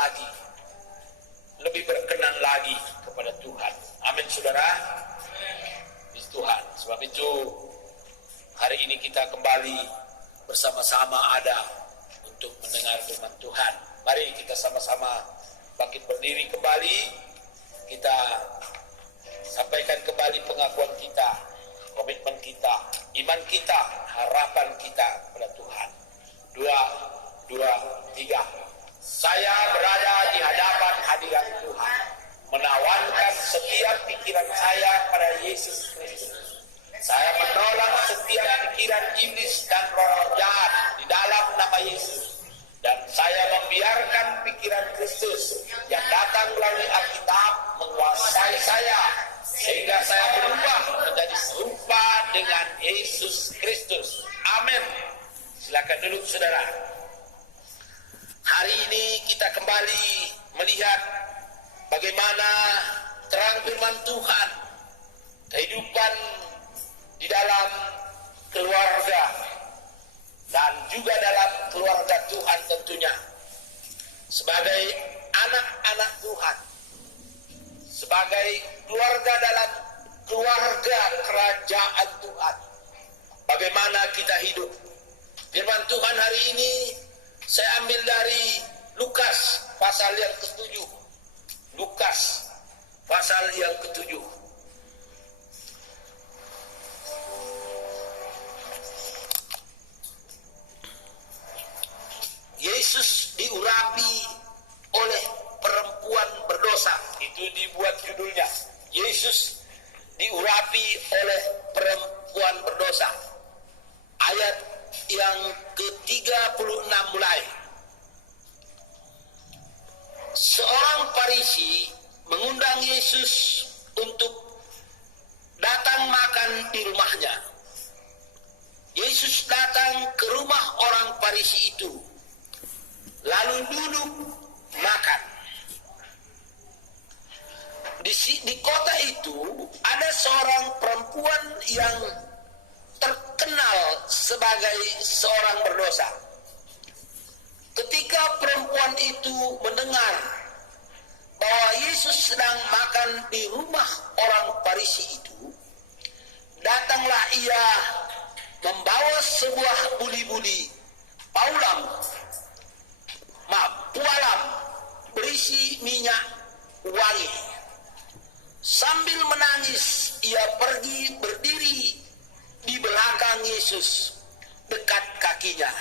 lagi, lebih berkenan lagi kepada Tuhan. Amin, saudara. Puji Tuhan. Sebab itu hari ini kita kembali bersama-sama ada untuk mendengar firman Tuhan. Mari kita sama-sama bangkit berdiri kembali. Kita sampaikan kembali pengakuan kita, komitmen kita, iman kita, harapan kita kepada Tuhan. 2, 3. Saya berada di hadapan hadirat Tuhan, menawarkan setiap pikiran saya pada Yesus Kristus. Saya menolak setiap pikiran iblis dan roh jahat di dalam nama Yesus. Dan saya membiarkan pikiran Kristus yang datang melalui Alkitab menguasai saya, sehingga saya berubah menjadi serupa dengan Yesus Kristus. Amin. Silakan duduk, saudara. Hari ini kita kembali melihat bagaimana terang firman Tuhan, kehidupan di dalam keluarga dan juga dalam keluarga Tuhan tentunya. Sebagai anak-anak Tuhan, sebagai keluarga dalam keluarga kerajaan Tuhan, bagaimana kita hidup. Firman Tuhan hari ini saya ambil dari Lukas pasal yang ke-7. Lukas pasal yang ke-7. Yesus diurapi oleh perempuan berdosa. Itu dibuat judulnya. Yesus diurapi oleh perempuan berdosa. Ayat yang ke-36 mulai. Seorang Farisi mengundang Yesus untuk datang makan di rumahnya. Yesus datang ke rumah orang Farisi itu, lalu duduk makan. Di kota itu ada seorang perempuan yang terkenal sebagai seorang berdosa. Ketika perempuan itu mendengar bahwa Yesus sedang makan di rumah orang Farisi itu, datanglah ia membawa sebuah buli-buli pualam berisi minyak wangi. Sambil menangis, ia pergi berdiri di belakang Yesus dekat kakinya,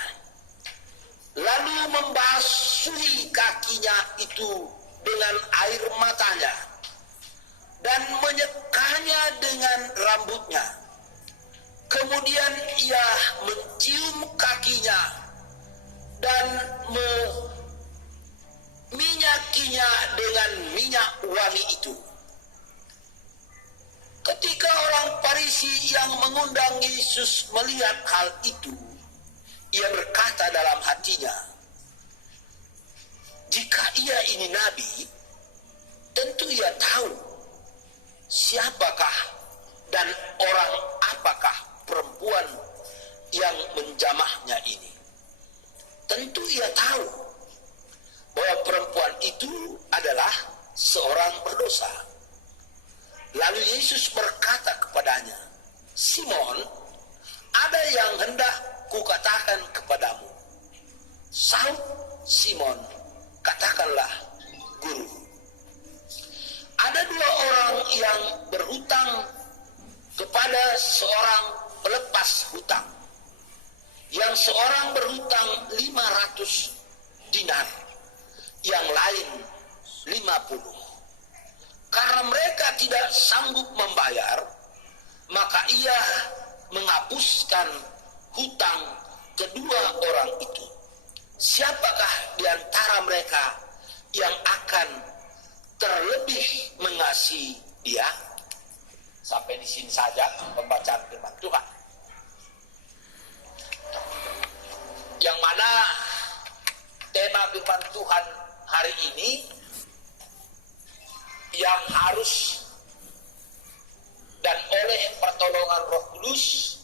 lalu membasuhi kakinya itu dengan air matanya dan menyekanya dengan rambutnya. Kemudian ia mencium kakinya dan meminyakinya dengan minyak wangi itu. Ketika orang Farisi yang mengundang Yesus melihat hal itu, ia berkata dalam hatinya, jika ia ini nabi, tentu ia tahu siapakah dan orang apakah perempuan yang menjamahnya ini. Tentu ia tahu bahwa perempuan itu adalah seorang berdosa. Lalu Yesus berkata kepadanya, Simon, ada yang hendak kukatakan kepadamu. Sahut Simon, katakanlah, Guru. Ada 2 orang yang berhutang kepada seorang pelepas hutang. Yang seorang berhutang 500 dinar, yang lain 50. Karena mereka tidak sanggup membayar, maka ia menghapuskan hutang kedua orang itu. Siapakah di antara mereka yang akan terlebih mengasihi dia? Sampai di sini saja pembacaan firman Tuhan. Yang mana tema firman Tuhan hari ini yang harus dan oleh pertolongan Roh Kudus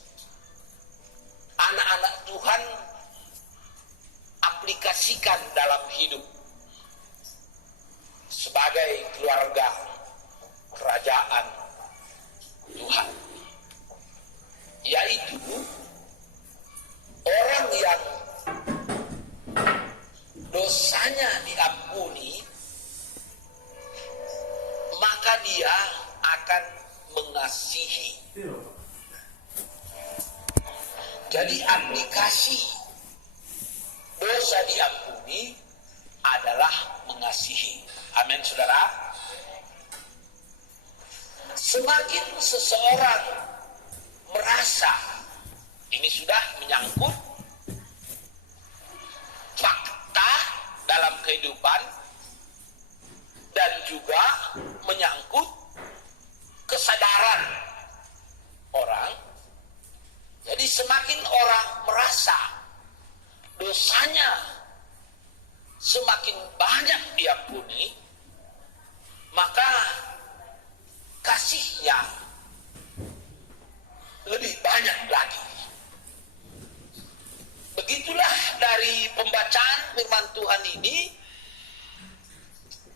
anak-anak Tuhan aplikasikan dalam hidup. diampuni, maka dia akan mengasihi. Jadi aplikasi dosa diampuni adalah mengasihi. Amin, saudara. Semakin seseorang merasa ini sudah menyangkut fakta dalam kehidupan dan juga menyangkut kesadaran orang, jadi semakin orang merasa dosanya semakin banyak diampuni, maka kasihnya lebih banyak lagi. Begitulah dari pembacaan firman Tuhan ini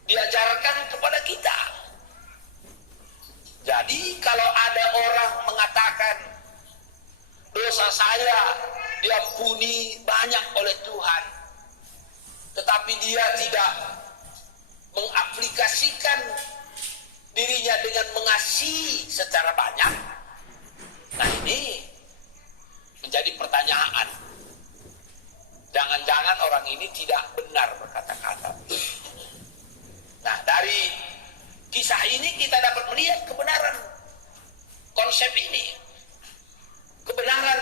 diajarkan kepada kita. Jadi kalau ada orang mengatakan dosa saya diampuni banyak oleh Tuhan, tetapi dia tidak mengaplikasikan dirinya dengan mengasihi secara banyak, nah ini menjadi pertanyaan. Jangan-jangan orang ini tidak benar berkata-kata. Nah, dari kisah ini kita dapat melihat kebenaran konsep ini. Kebenaran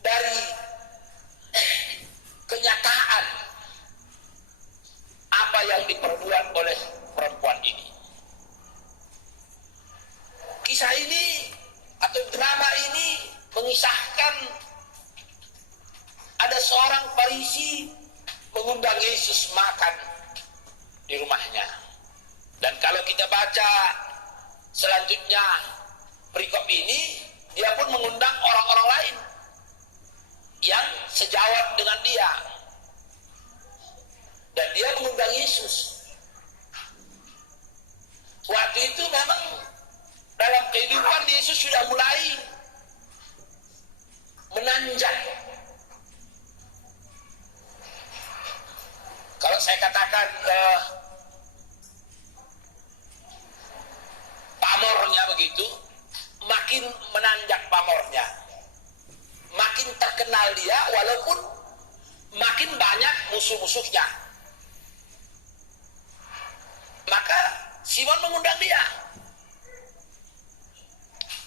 dari kenyataan apa yang diperbuat oleh perempuan ini. Kisah ini atau drama ini mengisahkan ada seorang Farisi mengundang Yesus makan di rumahnya. Dan kalau kita baca selanjutnya perikop ini, dia pun mengundang orang-orang lain yang sejawat dengan dia. Dan dia mengundang Yesus. Waktu itu memang dalam kehidupan Yesus sudah mulai menanjak. Kalau saya katakan pamornya begitu, makin menanjak pamornya, makin terkenal dia, walaupun makin banyak musuh-musuhnya. Maka Simon mengundang dia.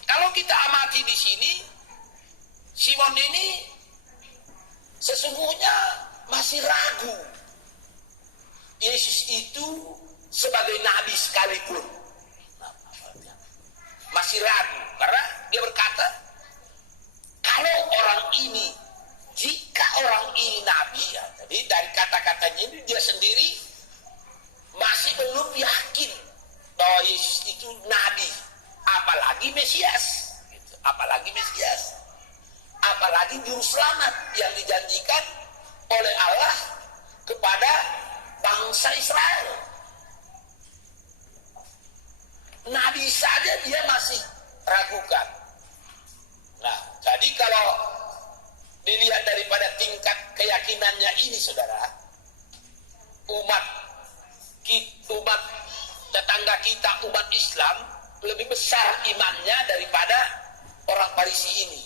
Kalau kita amati di sini, Simon ini sesungguhnya masih ragu Yesus itu sebagai nabi sekalipun. Masih ragu, karena dia berkata, kalau orang ini, jika orang ini nabi, ya, jadi dari kata-katanya ini dia sendiri masih belum yakin bahwa Yesus itu nabi, apalagi Mesias, gitu. Apalagi Mesias, apalagi juru selamat yang dijanjikan oleh Allah kepada bangsa Israel. Nabi saja dia masih ragukan. Nah, jadi kalau dilihat daripada tingkat keyakinannya ini, saudara, umat tetangga kita, umat Islam, lebih besar imannya daripada orang Farisi ini.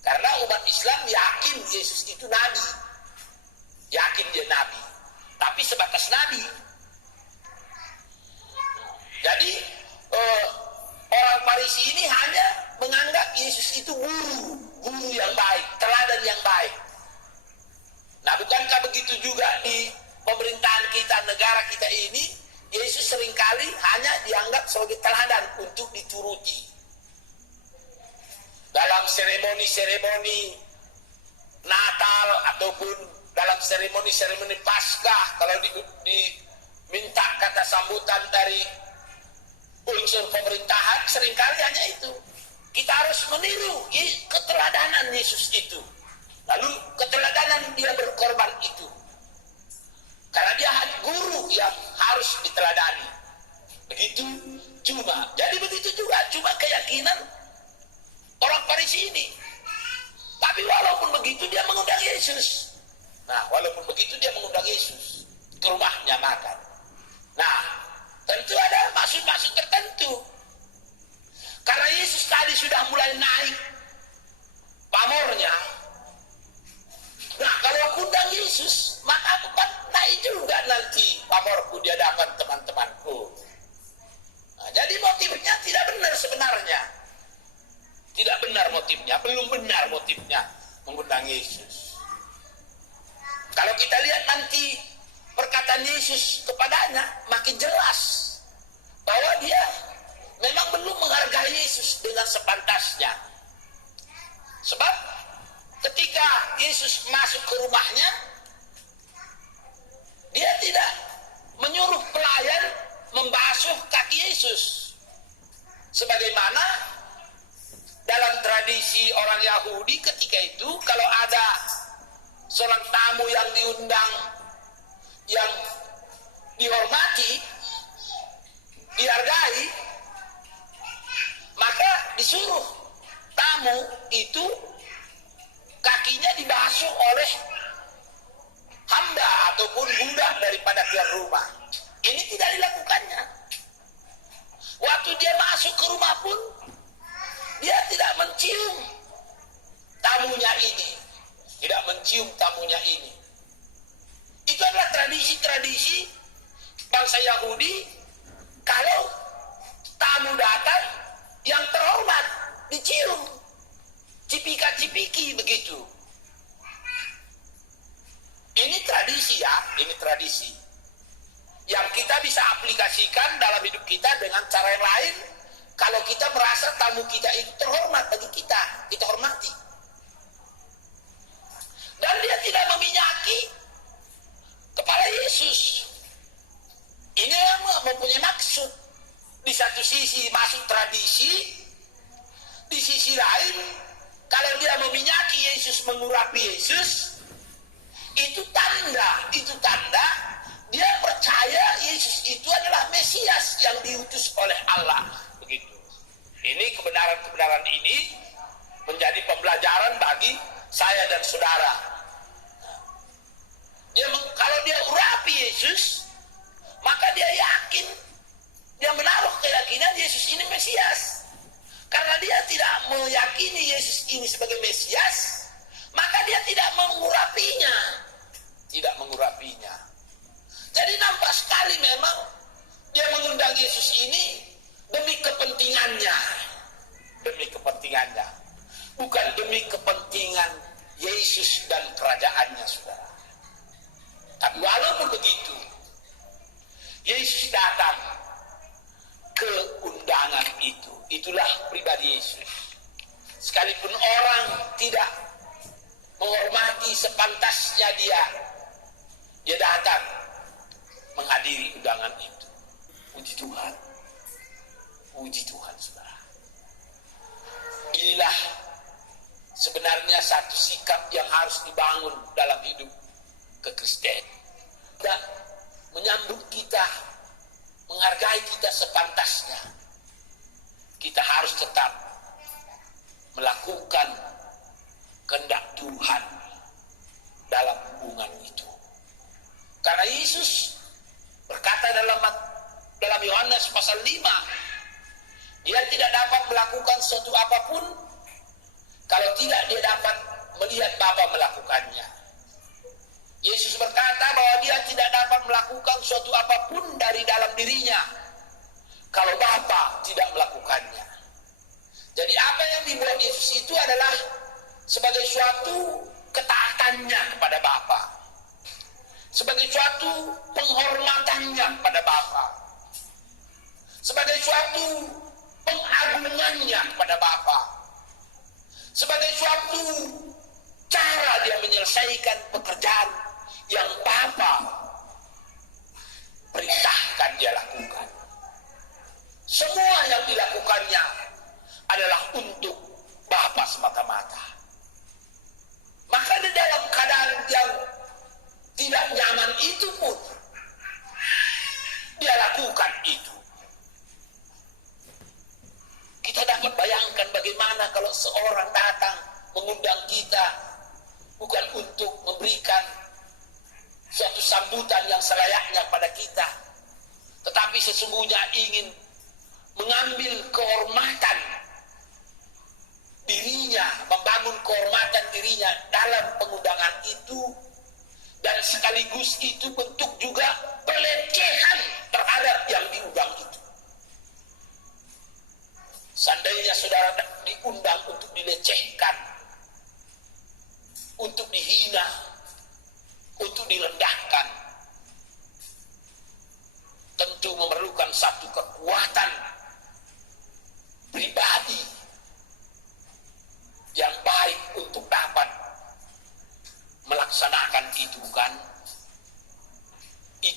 Karena umat Islam yakin Yesus itu nabi, yakin dia nabi, tapi sebatas nabi. Jadi orang Farisi ini hanya menganggap Yesus itu guru yang baik, teladan yang baik. Nah, bukankah begitu juga di pemerintahan kita, negara kita ini, Yesus seringkali hanya dianggap sebagai teladan untuk dituruti. Dalam seremoni-seremoni Natal ataupun dalam seremoni-seremoni Paskah, kalau diminta kata sambutan dari unsur pemerintahan, seringkali hanya itu. Kita harus meniru keteladanan Yesus itu. Lalu keteladanan dia berkorban itu. Karena dia guru yang harus diteladani. Begitu jadi begitu juga cuma keyakinan orang Farisi ini. Tapi walaupun begitu dia mengundang Yesus. Nah, walaupun begitu dia mengundang Yesus. pamorku di hadapan teman-temanku. Nah, jadi motifnya tidak benar sebenarnya. Tidak benar motifnya, belum benar motifnya mengundang Yesus. Kalau kita lihat nanti perkataan Yesus kepadanya, makin jelas bahwa dia memang belum menghargai Yesus dengan sepantasnya. Sebab ketika Yesus masuk ke rumahnya, dia tidak menyuruh pelayan membasuh kaki Yesus. Sebagaimana dalam tradisi orang Yahudi ketika itu, kalau ada seorang tamu yang diundang, yang dihormati, dihargai, maka disuruh tamu itu kakinya dibasuh oleh hamba ataupun budak daripada tuan rumah. Ini tidak dilakukannya. Waktu dia masuk ke rumah pun, dia tidak mencium tamunya ini, tidak mencium tamunya ini. Itu adalah tradisi-tradisi bangsa Yahudi. Kalau tamu datang, yang terhormat dicium, cipika-cipiki begitu. Ini tradisi ya, ini tradisi yang kita bisa aplikasikan dalam hidup kita dengan cara yang lain. Kalau kita merasa tamu kita itu terhormat bagi kita, kita hormati. Dan dia tidak meminyaki kepala Yesus. Ini yang mempunyai maksud. Di satu sisi masuk tradisi, di sisi lain kalau dia meminyaki Yesus, mengurapi Yesus, itu tanda dia percaya Yesus itu adalah Mesias yang diutus oleh Allah. Begitu. Ini kebenaran-kebenaran ini menjadi pembelajaran bagi saya dan saudara. Kalau dia urapi Yesus, maka dia yakin, dia menaruh keyakinan Yesus ini Mesias. Karena dia tidak meyakini Yesus ini sebagai Mesias, maka dia tidak mengurapinya. Tidak mengurapinya. Jadi nampak sekali memang dia mengundang Yesus ini demi kepentingannya. Demi kepentingannya. Bukan demi kepentingan Yesus dan kerajaannya, saudara. Tapi walaupun begitu, Yesus datang ke undangan itu. Itulah pribadi Yesus. Sekalipun orang tidak menghormati sepantasnya dia datang menghadiri undangan itu. Puji Tuhan. Puji Tuhan, saudara. Inilah sebenarnya satu sikap yang harus dibangun dalam hidup kekristen. Dan menyambut kita, menghargai kita sepantasnya. Kita harus tetap melakukan kehendak Tuhan dalam hubungan itu. Karena Yesus berkata dalam Yohanes pasal 5, dia tidak dapat melakukan sesuatu apapun kalau tidak dia dapat melihat Bapa melakukannya. Yesus berkata bahwa dia tidak dapat melakukan sesuatu apapun dari dalam dirinya kalau Bapa tidak melakukannya. Jadi apa yang dibuat Yesus itu adalah sebagai suatu ketaatannya kepada Bapa, sebagai suatu penghormatannya kepada Bapa, sebagai suatu pengagungannya kepada Bapa, sebagai suatu cara dia menyelesaikan pekerjaan yang Bapa perintahkan dia lakukan. Semua yang dilakukannya adalah untuk Bapa semata-mata. Maka di dalam keadaan yang tidak nyaman itu pun dia lakukan itu. Kita dapat bayangkan bagaimana kalau seorang datang mengundang kita bukan untuk memberikan suatu sambutan yang selayaknya pada kita, tetapi sesungguhnya ingin mengambil kehormatan dirinya, membangun kehormatan dirinya dalam pengundangan itu, dan sekaligus itu bentuk juga pelet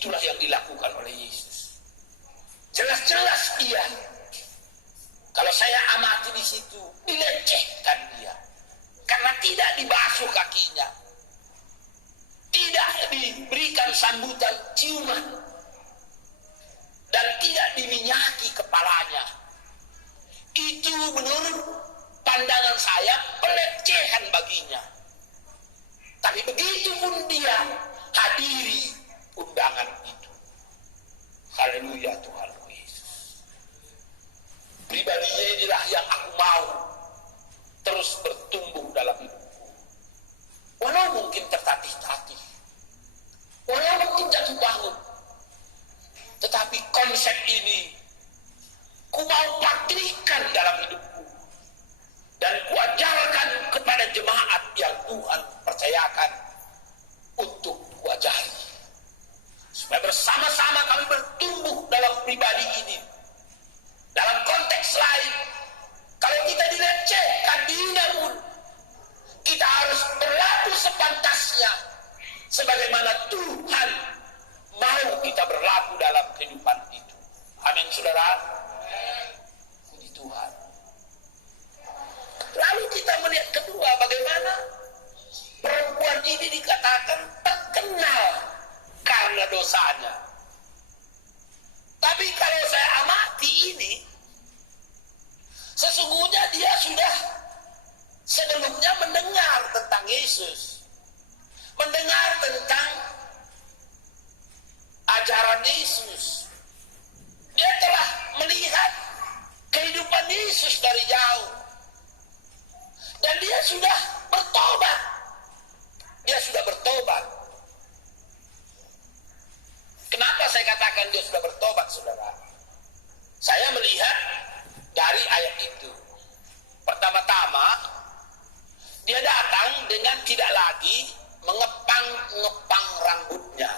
Itulah yang dilakukan oleh Yesus. Jelas-jelas dia, kalau saya amati di situ, dilecehkan dia. Karena tidak dibasuh kakinya. Tidak diberikan sambutan ciuman. Dan tidak diminyaki kepalanya. Itu menurut pandangan saya pelecehan baginya. Tapi begitu pun dia hadiri undangan itu. Haleluya Tuhan Yesus. Pribadinya inilah yang aku mau terus bertumbuh dalam hidupku. Walau mungkin tertatih-tatih. Walau mungkin jatuh bangun. Tetapi konsep ini ku mau praktikan dalam hidupku. Dan ku ajarkan kepada jemaat yang Tuhan percayakan untuk ku ajari. Supaya bersama-sama kami bertumbuh dalam pribadi ini. Dalam konteks lain, kalau kita dilecehkan, dihina pun, kita harus berlaku sepantasnya. Sebagaimana Tuhan mau kita berlaku dalam kehidupan itu. Amin, saudara. Puji Tuhan. Lalu kita melihat kedua, bagaimana perempuan ini dikatakan terkenal karena dosanya. Tapi kalau saya amati ini, sesungguhnya dia sudah sebelumnya mendengar tentang Yesus, mendengar tentang ajaran Yesus. Dia telah melihat kehidupan Yesus dari jauh. Dan dia sudah bertobat. Dia sudah bertobat. Kenapa saya katakan dia sudah bertobat, saudara? Saya melihat dari ayat itu. Pertama-tama, dia datang dengan tidak lagi mengepang-ngepang rambutnya.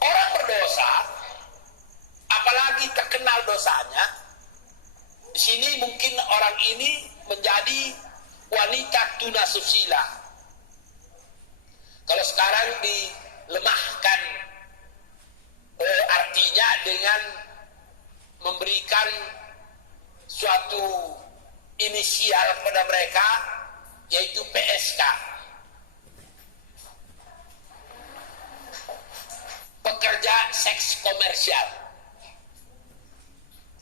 Orang berdosa, apalagi terkenal dosanya, di sini mungkin orang ini menjadi wanita tunasusila. Kalau sekarang dilemahkan artinya dengan memberikan suatu inisial pada mereka, yaitu PSK. Pekerja seks komersial.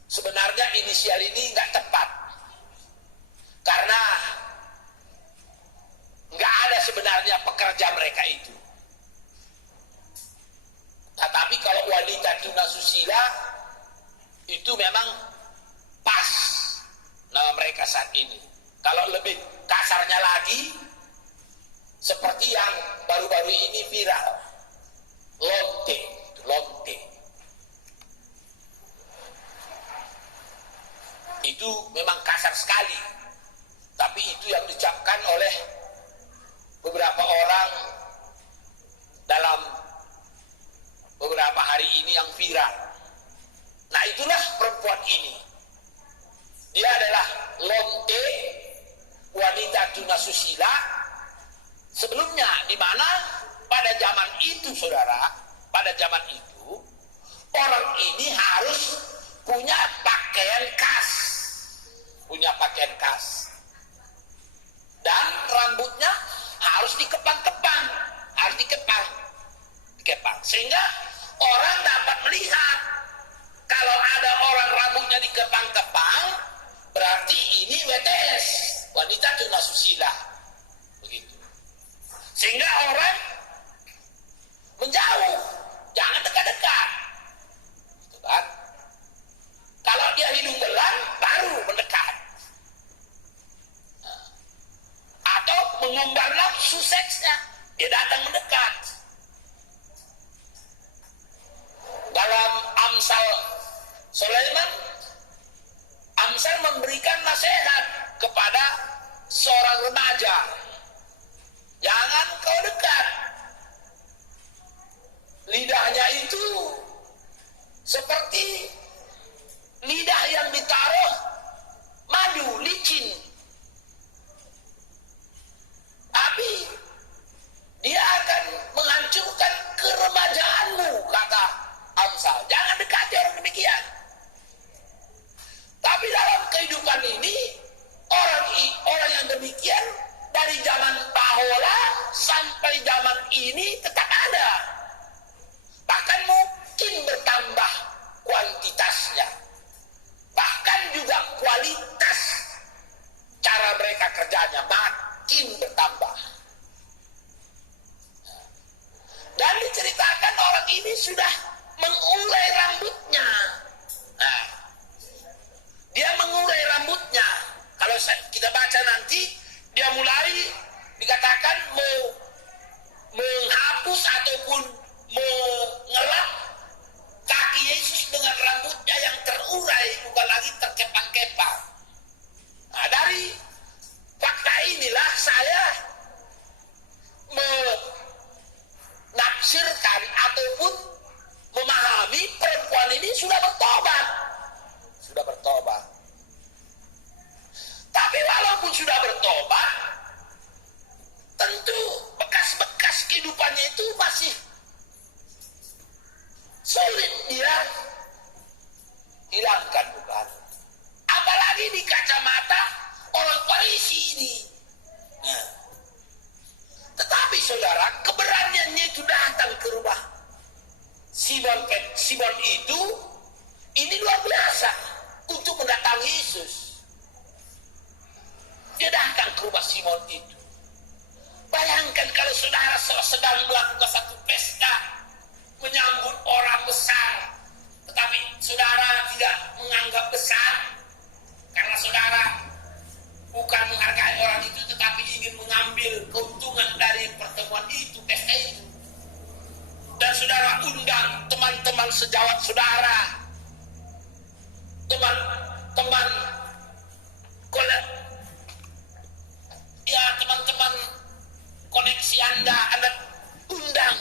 Sebenarnya inisial ini nggak tepat. Karena nggak ada sebenarnya pekerja mereka itu. Tetapi kalau wanita tunasusila itu memang pas nama mereka saat ini. Kalau lebih kasarnya lagi, seperti yang baru-baru ini viral, lonte. Itu memang kasar sekali. Tapi itu yang diucapkan oleh beberapa orang dalam beberapa hari ini yang viral. Nah, itulah perempuan ini. Dia adalah lonte, wanita tunasusila. Sebelumnya, di mana pada zaman itu, saudara, pada zaman itu, orang ini harus punya pakaian khas. Punya pakaian khas. Dan rambutnya harus dikepang-kepang. Harus dikepang. Sehingga orang dapat melihat. Kalau ada orang rambutnya dikepang-kepang, berarti ini WTS, wanita tunasusila. Begitu. Sehingga orang menjauh, jangan dekat-dekat. Gitu kan? Kalau dia hidung belang, baru mendekat. Atau mengumbar nafsu seksnya, dia datang mendekat. Dalam Amsal Sulaiman, Amsal memberikan nasihat kepada seorang remaja. Jangan kau dekat diceritakan orang ini sudah mengurai rambutnya. Nah, dia mengurai rambutnya. Kalau kita baca nanti, dia mulai dikatakan mau menghapus ataupun mengelap kaki Yesus dengan rambutnya yang terurai, bukan lagi terkepang-kepang. Nah, dari fakta inilah saya menafsirkan ataupun memahami perempuan ini sudah bertobat. Sudah bertobat. Tapi walaupun sudah bertobat, tentu bekas-bekas kehidupannya itu masih sulit dia hilangkan, bukan? Apalagi di kacamata orang Farisi ini. Nah, tetapi saudara, keberaniannya itu datang ke rumah Simon itu, ini luar biasa untuk mendatangi Yesus. Dia datang ke rumah Simon itu. Bayangkan kalau saudara sedang melakukan satu pesta menyambut orang besar, tetapi saudara tidak menganggap besar karena saudara bukan menghargai orang itu, tetapi ingin mengambil keuntungan dari pertemuan itu, pesta itu. Dan saudara undang teman-teman sejawat saudara, teman-teman teman-teman koneksi Anda undang.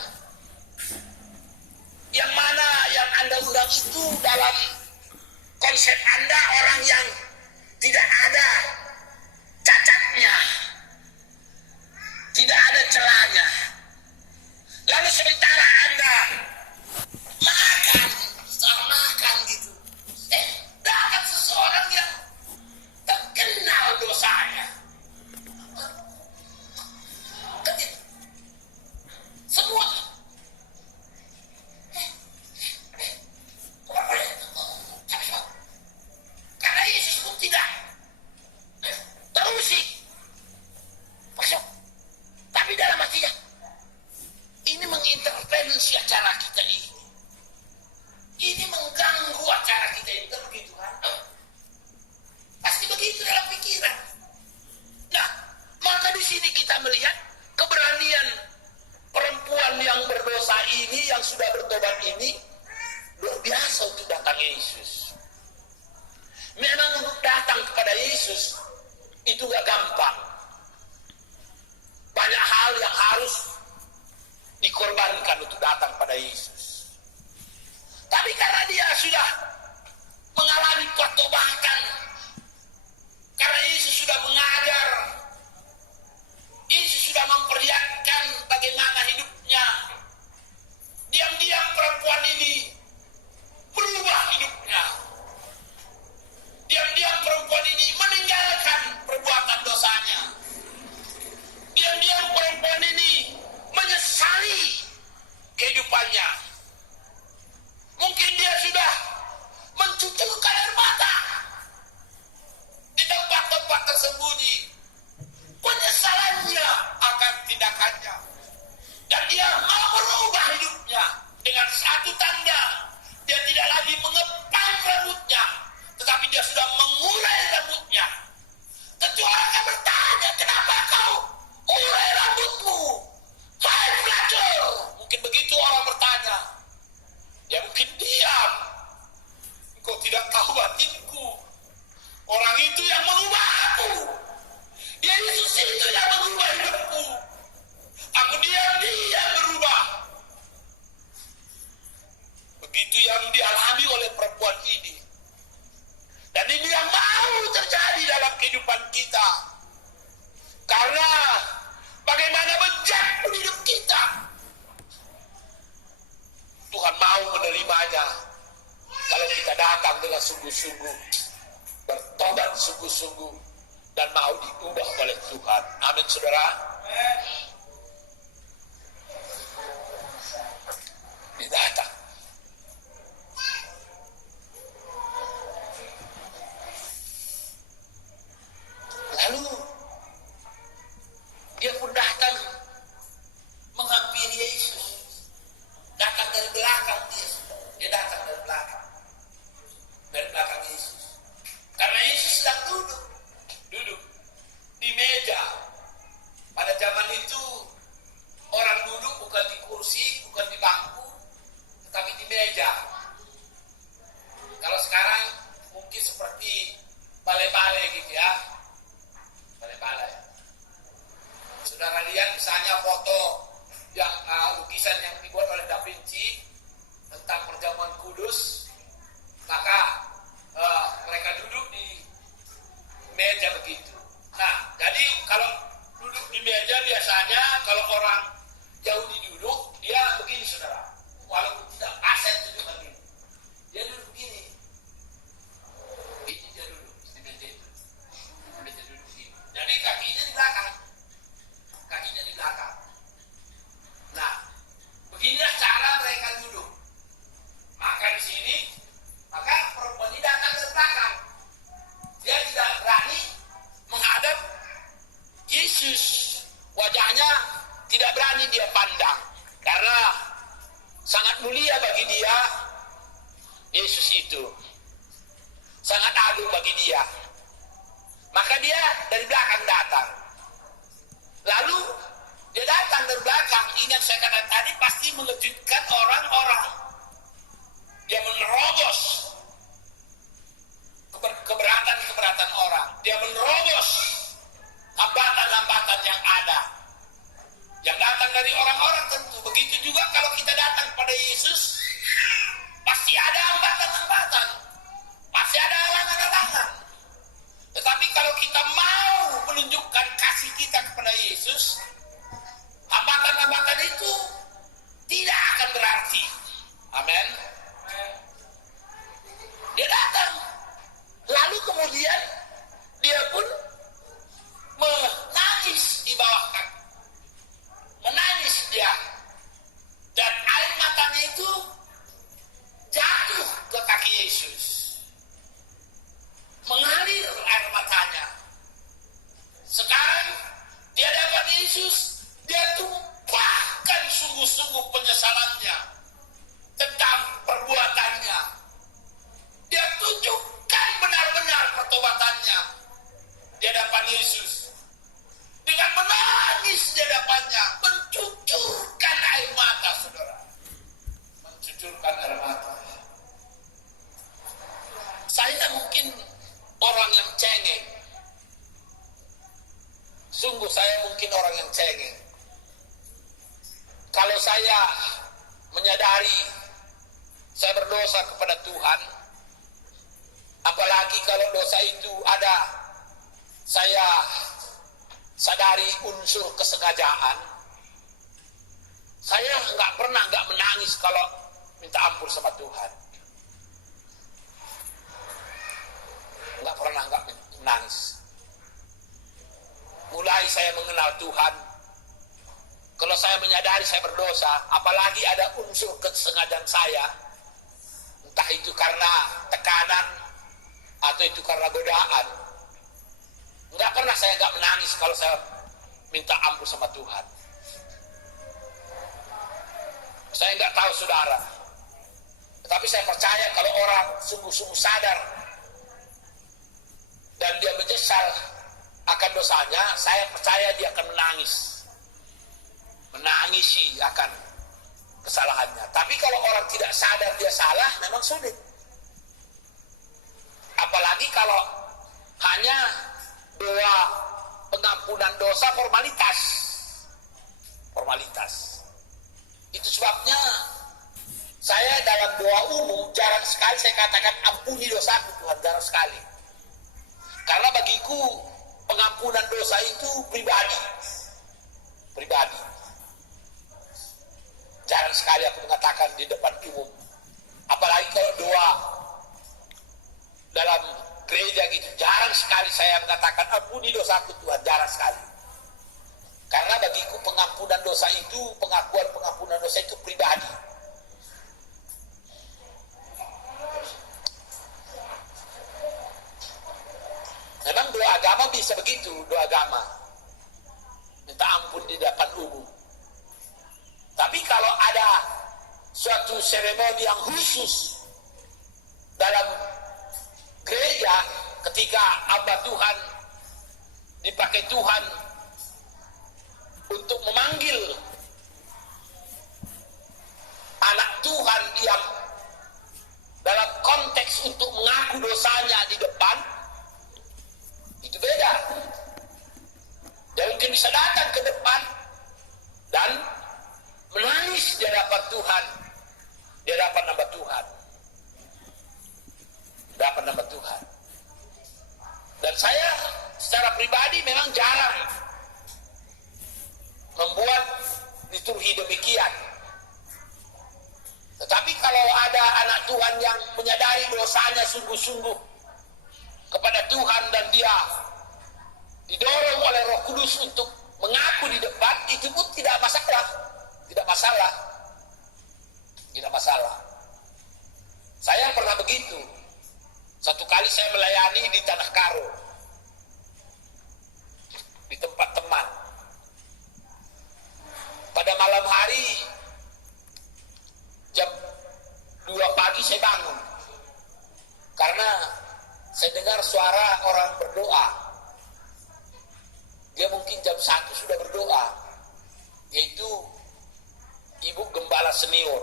Yang mana yang Anda undang itu dalam konsep Anda orang yang tidak ada cacatnya, tidak ada celahnya. Lalu sementara Anda makan gitu, datang seseorang yang terkenal dosanya. Semua karena Yesus pun tidak terusik masuk, tapi dalam hatinya ini mengintervensi acara kita ini mengganggu acara kita ini, kan begitu kan? Pasti begitu dalam pikiran. Nah, maka di sini kita melihat keberanian perempuan yang berdosa ini, yang sudah bertobat ini, luar biasa untuk datang Yesus. Memang untuk datang kepada Yesus itu gak gampang. Banyak hal yang harus dikorbankan untuk datang pada Yesus. Tapi karena dia sudah mengalami pertobatan, karena Yesus sudah mengajar, Yesus sudah memperlihatkan bagaimana hidupnya, diam-diam perempuan ini berubah hidupnya. Diam-diam perempuan ini meninggalkan perbuatan dosanya. Diam-diam perempuan ini menyesali kehidupannya. Mungkin dia sudah mencucurkan air mata di tempat-tempat tersembunyi. Penyesalannya akan tindakannya. Dan dia mau merubah hidupnya dengan satu tanda. Dia tidak lagi mengepang rambutnya, tetapi dia sudah mengurai rambutnya. Tentu orang akan bertanya, kenapa kau urai rambutmu? Hai pelacur! Mungkin begitu orang bertanya. Ya mungkin diam. Engkau tidak tahu batinku. Orang itu yang mengubah aku. Dia Yesus itu yang mengubah hidupku. Aku diam-diam berubah. Begitu yang dialami oleh perempuan ini. Dan ini yang mau terjadi dalam kehidupan kita. Karena bagaimana bejat pun hidup kita, Tuhan mau menerimanya kalau kita datang dengan sungguh-sungguh, bertobat sungguh-sungguh, dan mau diubah oleh Tuhan. Amin, saudara. Dia datang. Lalu dia pun datang menghampiri Yesus. lukisan yang dibuat oleh Da Vinci tentang perjamuan kudus, maka mereka duduk di meja begitu. Nah, jadi kalau duduk di meja biasanya kalau orang Yahudi duduk, dia begini saudara. Walaupun tidak asal tunjukkan ini, dia duduk begini. Ini dia duduk di meja itu. Meja duduk begini. Jadi kakinya di belakang. Kakinya di belakang. Nah, beginilah cara mereka duduk. Maka di sini, maka perempuan ini datang dari belakang. Dia tidak berani menghadap Yesus. Wajahnya tidak berani dia pandang. Karena sangat mulia bagi dia, Yesus itu. Sangat agung bagi dia. Maka dia dari belakang datang. Lalu dia datang dari belakang. Ingat saya katakan tadi, pasti mengejutkan orang-orang. Dia menerobos keberatan orang. Dia menerobos hambatan-hambatan yang ada. Yang datang dari orang-orang tentu. Begitu juga kalau kita datang pada Yesus, pasti ada hambatan-hambatan. Pasti ada halangan-halangan. Tetapi kalau kita mau menunjukkan kasih kita kepada Yesus, hambatan-hambatan itu tidak akan berarti. Amin. Dia datang. Lalu kemudian dia pun menangis di bawah kaki. Menangis dia. Dan air matanya itu jatuh ke kaki Yesus. Mengalir air matanya. Sekarang dia dapat Yesus, dia tumpahkan sungguh-sungguh penyesalannya tentang perbuatannya. Dia tunjukkan benar-benar pertobatannya di hadapan Yesus. Dengan menangis di hadapannya, mencucurkan air mata, saudara. Mencucurkan air mata. Saya mungkin orang yang cengeng. Sungguh saya mungkin orang yang cengeng. Kalau saya menyadari saya berdosa kepada Tuhan, apalagi kalau dosa itu ada, saya sadari unsur kesengajaan, saya nggak menangis kalau minta ampun sama Tuhan. Nggak menangis. Mulai saya mengenal Tuhan, kalau saya menyadari saya berdosa, apalagi ada unsur kesengajaan saya, entah itu karena tekanan atau itu karena godaan, saya nggak menangis kalau saya minta ampun sama Tuhan. Saya nggak tahu saudara, tetapi saya percaya kalau orang sungguh-sungguh sadar dan dia menyesal akan dosanya, saya percaya dia akan menangisi akan kesalahannya. Tapi kalau orang tidak sadar dia salah, memang sulit. Apalagi kalau hanya doa pengampunan dosa formalitas. Itu sebabnya saya dalam doa umum jarang sekali saya katakan ampuni dosaku Tuhan, jarang sekali. Karena bagiku pengampunan dosa itu pribadi. Jarang sekali aku mengatakan di depan umum. Apalagi kalau doa dalam gereja gitu, jarang sekali saya mengatakan ampuni dosaku Tuhan, jarang sekali. Karena bagiku pengampunan dosa itu, pengampunan dosa itu pribadi. Memang doa agama bisa begitu, doa agama. Minta ampun di depan umum. Tapi kalau ada suatu seremoni yang khusus dalam gereja, ketika hamba Tuhan dipakai Tuhan untuk memanggil anak Tuhan yang dalam konteks untuk mengaku dosanya di depan, itu beda. Dia mungkin bisa datang ke depan dan menangis di hadapan Tuhan, di hadapan nama Tuhan, di hadapan nama Tuhan. Dan saya secara pribadi memang jarang membuat liturgi demikian. Tetapi kalau ada anak Tuhan yang menyadari dosanya sungguh-sungguh kepada Tuhan dan dia didorong oleh Roh Kudus untuk mengaku di depan, itu pun tidak masalah. Tidak masalah. Tidak masalah. Saya pernah begitu. Satu kali saya melayani di Tanah Karo, di tempat teman. Pada malam hari jam 2 pagi saya bangun karena saya dengar suara orang berdoa. Dia mungkin jam 1 sudah berdoa, yaitu Ibu Gembala Senior.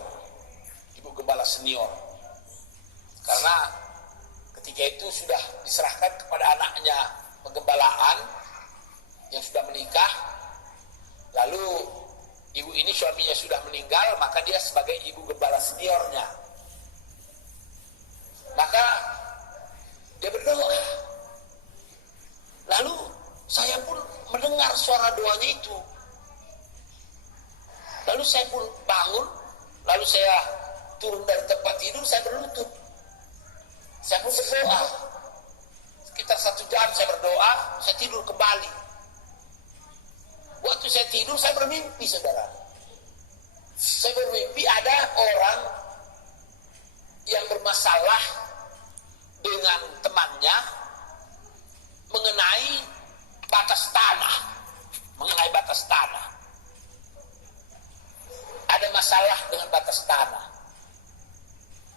Ibu Gembala Senior. Karena ketika itu sudah diserahkan kepada anaknya penggembalaan yang sudah menikah. Lalu ibu ini suaminya sudah meninggal, maka dia sebagai Ibu Gembala Seniornya. Maka dia berdoa. Lalu saya pun mendengar suara doanya itu. Lalu saya pun bangun, lalu saya turun dari tempat tidur, saya berlutut. Saya pun berdoa. Sekitar 1 jam saya berdoa, saya tidur kembali. Waktu saya tidur, saya bermimpi, saudara. Saya bermimpi ada orang yang bermasalah dengan temannya mengenai batas tanah. Mengenai batas tanah. Ada masalah dengan batas tanah.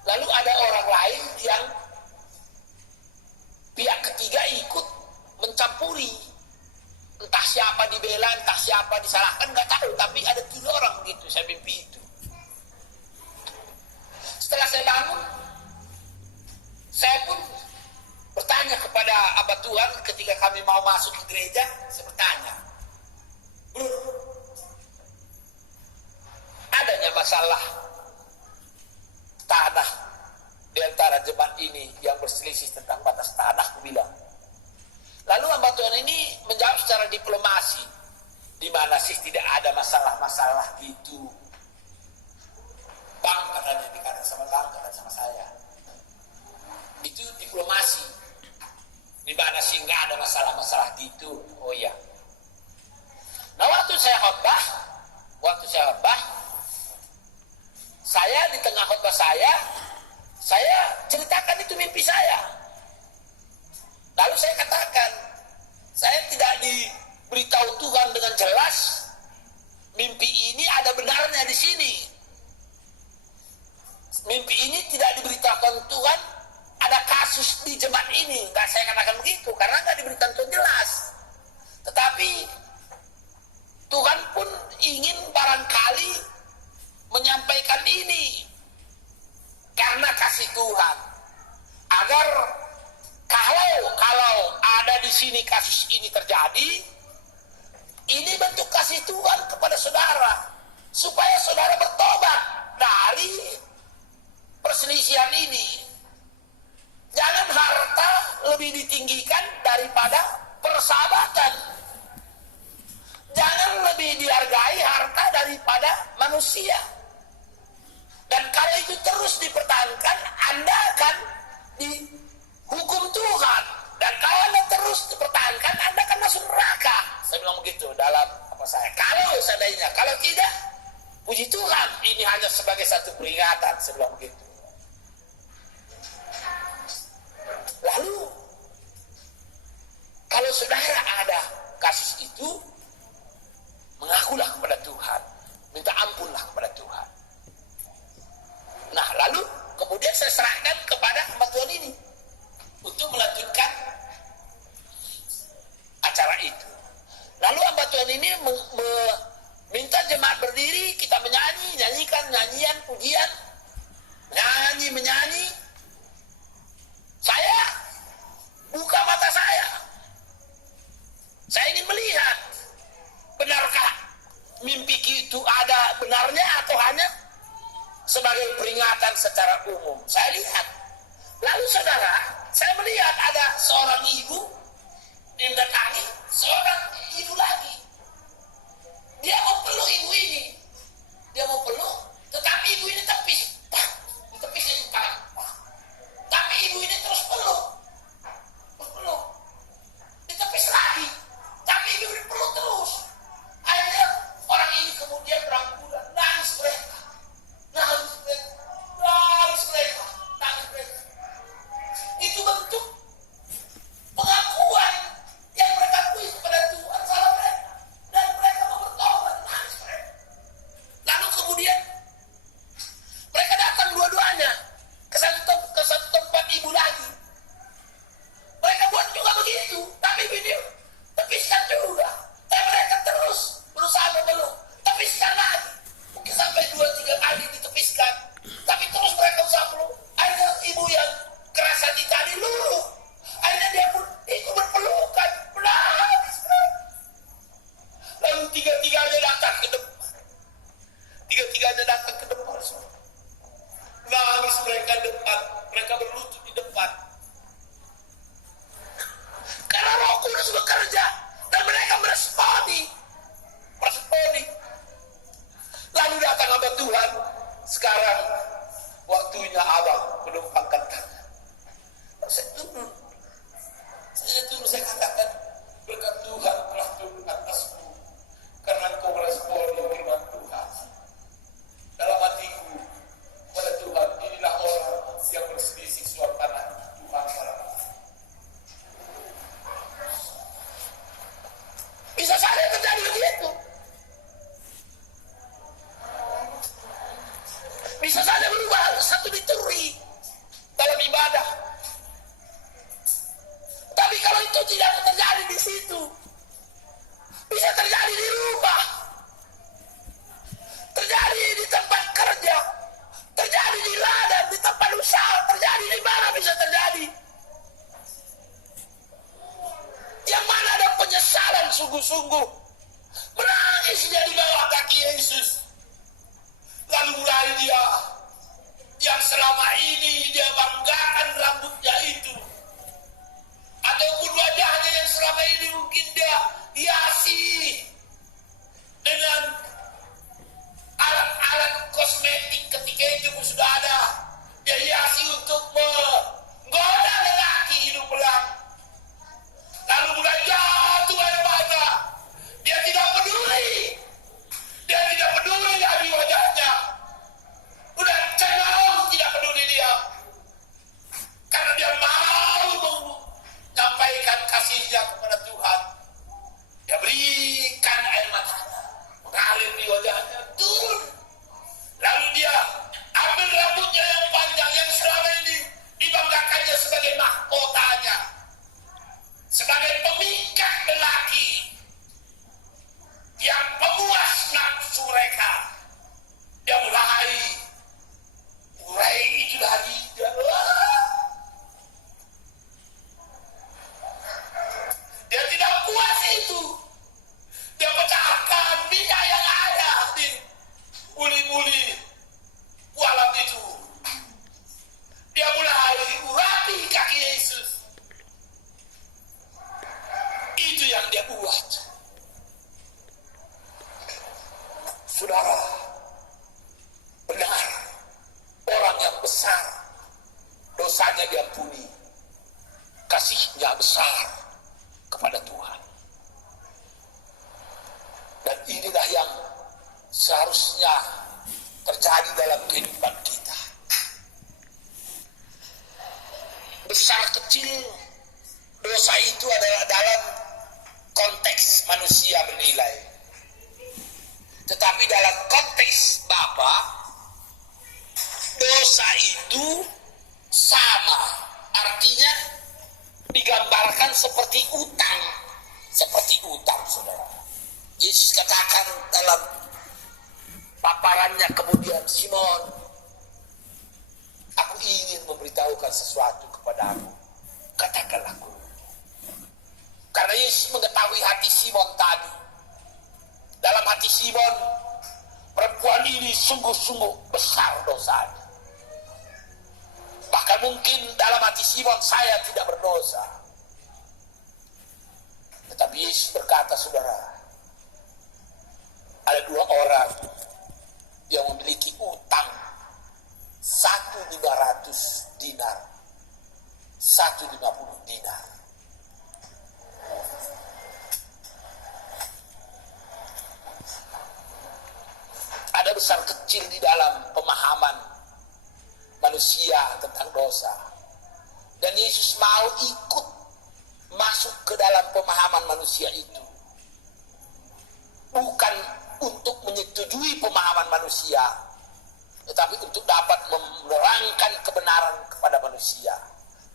Lalu ada orang lain yang pihak ketiga ikut mencampuri. Entah siapa dibela, entah siapa disalahkan, nggak tahu. Tapi ada 3 orang begitu, saya mimpi itu. Setelah saya bangun, saya pun bertanya kepada Abah Tuhan ketika kami mau masuk ke gereja. Saya bertanya, Bro, adanya masalah tanah di antara jemaat ini yang berselisih tentang batas tanah, aku bilang. Lalu hamba Tuhan ini menjawab secara diplomasi, di mana sih tidak ada masalah-masalah gitu. Bang, katanya, dikatakan sama Bang, kata sama saya. Itu diplomasi. Di mana sih nggak ada masalah-masalah gitu. Oh iya. Nah waktu saya khotbah, saya di tengah khotbah saya ceritakan itu mimpi saya. Lalu saya katakan, saya tidak diberitahu Tuhan dengan jelas. Mimpi ini ada benarnya di sini. Mimpi ini tidak diberitahukan Tuhan, ada kasus di jemaat ini. Nggak saya katakan begitu, karena nggak diberitahu Tuhan jelas. Tetapi Tuhan pun ingin barangkali menyampaikan ini karena kasih Tuhan, agar kalau ada di sini kasus ini terjadi, ini bentuk kasih Tuhan kepada saudara, supaya saudara bertobat dari perselisihan ini. Jangan harta lebih ditinggikan daripada persahabatan. Jangan lebih dihargai harta daripada manusia. Dan kalau itu terus dipertahankan, Anda akan dihukum Tuhan. Dan kalau Anda terus dipertahankan, Anda akan masuk neraka. Saya bilang begitu dalam apa saya. Kalau seandainya, kalau tidak, puji Tuhan, ini hanya sebagai satu peringatan. Saya bilang begitu. Lalu, kalau saudara ada kasus itu, mengakulah kepada Tuhan. Minta ampunlah kepada Tuhan. Nah, lalu kemudian saya serahkan kepada hamba Tuhan ini untuk melanjutkan acara itu. Lalu hamba Tuhan ini minta jemaat berdiri, kita nyanyikan nyanyian pujian, menyanyi. Saya buka mata saya. Saya ingin melihat, benarkah mimpi itu ada benarnya dilaksanakan secara umum. Saya lihat. Lalu saudara, saya melihat ada seorang ibu mendatangi seorang ibu lagi. Dia mau peluk ibu ini. Dia mau peluk, tetapi ibu ini tepis. Ditepisin tangan. Tapi ibu ini terus peluk. Terus peluk. Ditepis lagi. Tapi ibu ini peluk terus. Akhirnya orang ini kemudian berangkulan. Nangis mereka. Nangis mereka. Nangis mereka. Nangis mereka. Itu bentuk pengakuan yang mereka akui kepada Tuhan salah mereka. Dan mereka mau bertobat. Nangis mereka. Lalu kemudian mereka datang dua-duanya ke satu tempat ibu lagi. Mereka buat juga begitu. Tapi video tepiskan juga. Dan mereka terus berusaha memeluk. Tepiskan lagi. Mungkin sampai 2-3 kali ditepiskan. Tapi terus mereka usaha peluk. Akhirnya ibu yang keras hati tadi luluh. Akhirnya dia pun ikut berpelukan. Menangis. Lalu tiga-tiganya datang ke depan. Tiga-tiganya datang ke depan. Nangis mereka depan. Mereka berlutut di depan. Karena Roh Kudus bekerja. Dan mereka meresponi. Lalu datang hamba Tuhan. Sekarang waktunya abang menumpangkan tangan. Saya turun. Saya katakan, berkat Tuhan telah turun atasku. Karena engkau meresponi firman Tuhan. Dalam hatiku, pada Tuhan, inilah orang yang berselisih suasana Tuhan dalam hati. Bisa saja terjadi begitu. Bisa saja berubah satu liturgi dalam ibadah. Tapi kalau itu tidak terjadi di situ, bisa terjadi di rumah, terjadi di tempat kerja, terjadi di ladang, di tempat usaha, terjadi di mana bisa terjadi. Yang mana ada penyesalan sungguh-sungguh, menangis dia di bawah kaki Yesus. Lalu mulai dia yang selama ini dia banggakan rambutnya itu, ataupun wajahnya yang selama ini mungkin dia hiasi dengan alat-alat kosmetik ketika itu pun sudah ada. Dia hiasi untuk menggoda lelaki hidung belang. Lalu mulai jatuh air mata. Dia tidak peduli. Dia tidak peduli lagi wajahnya. Udah cenderung tidak peduli dia. Karena dia mau menyampaikan kasihnya kepada Tuhan. Dia berikan air matanya. Mengalir di wajahnya. Turun. Lalu dia ambil rambutnya yang panjang yang selama ini dibanggakannya sebagai mahkotanya. Sebagai pemikat lelaki yang pemuas nafsu mereka. Dia mulai itu lagi. Dia tidak puas itu. Dia pecahkan minyak yang ada di uli-uli walam itu. Dia mulai urapi kaki Yesus. Itu yang dia buat. Saudara, benar, orang yang besar, dosanya diampuni, kasihnya besar kepada Tuhan. Dan inilah yang seharusnya terjadi dalam kehidupan kita. Besar kecil, dosa itu adalah dalam konteks manusia bernilai. Tetapi dalam konteks Bapa, dosa itu sama. Artinya digambarkan seperti utang. Seperti utang, saudara. Yesus katakan dalam paparannya kemudian, Simon, aku ingin memberitahukan sesuatu kepadamu. Katakanlah aku. Karena Yesus mengetahui hati Simon tadi. Dalam hati Simon, perempuan ini sungguh-sungguh besar dosanya. Bahkan mungkin dalam hati Simon, saya tidak berdosa. Tetapi Yesus berkata, saudara, ada dua orang yang memiliki utang 1.500 dinar, 150 dinar. Ada besar kecil di dalam pemahaman manusia tentang dosa. Dan Yesus mau ikut masuk ke dalam pemahaman manusia itu. Bukan untuk menyetujui pemahaman manusia, tetapi untuk dapat menerangkan kebenaran kepada manusia.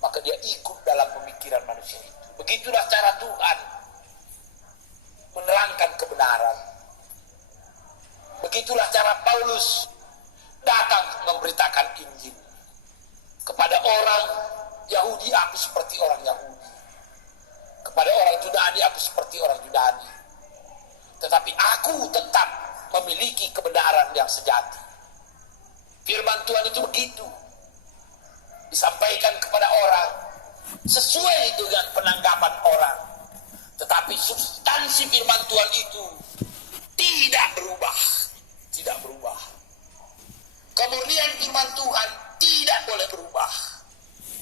Maka dia ikut dalam pemikiran manusia itu. Begitulah cara Tuhan menerangkan kebenaran. Begitulah cara Paulus datang memberitakan Injil. Kepada orang Yahudi aku seperti orang Yahudi, kepada orang Yunani aku seperti orang Yunani. Tetapi aku tetap memiliki kebenaran yang sejati. Firman Tuhan itu begitu, disampaikan kepada orang sesuai dengan penanggapan orang. Tetapi substansi firman Tuhan itu tidak berubah. Tidak berubah. Kemurnian firman Tuhan tidak boleh berubah.